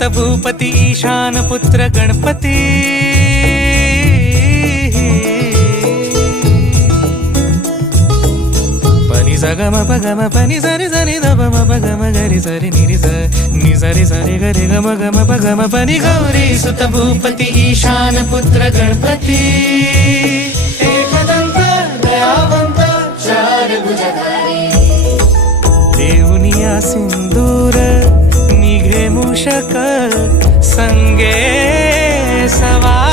सुत भूपती ईशान पुत्र गणपती पनी सगम पगम पनी सरी सरी दम पगम गरी सरी निरी नि सरी सरी गरी गम गम पगम पनी गौरी सुत भूपती ईशान पुत्र गणपती एकदंत दयावंत चार भुजधारी देवनिया सिंदूर निघे मूषक संगे सवार